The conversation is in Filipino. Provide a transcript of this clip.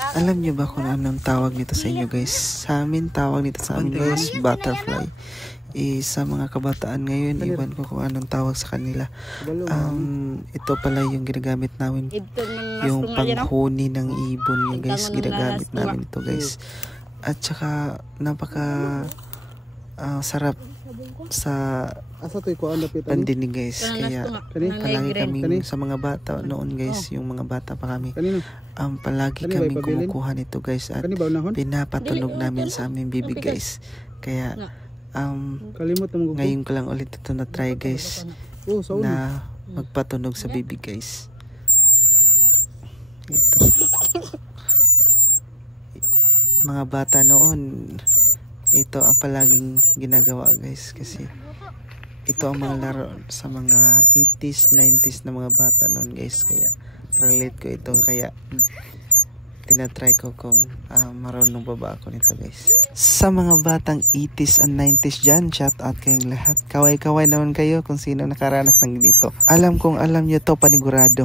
Alam nyo ba kung anong tawag nito sa inyo guys? Sa amin, tawag nito sa amin guys, butterfly. Sa mga kabataan ngayon, iwan ko kung anong tawag sa kanila. Ito pala yung ginagamit namin, yung panghuni ng ibon yung guys, ginagamit namin ito guys. At saka napaka sarap sa pandinig guys. Kaya palagi kaming sa mga bata noon guys, yung mga bata pa kami, palagi kaming kumukuha nito guys at pinapatunog namin sa aming bibig guys. Kaya ngayon ko lang ulit ito na try guys, na magpatunog sa bibig guys. Ito mga bata noon, ito ang palaging ginagawa guys, kasi ito ang mga laro sa mga 80s, 90s na mga bata noon guys. Kaya relate ko ito, kaya tinatry ko kung marunong ba ako nito guys. Sa mga batang 80s and 90s dyan, shout out kayong lahat. Kaway-kaway naman kayo kung sino nakaranas ng ganito. Alam kong alam nyo to panigurado.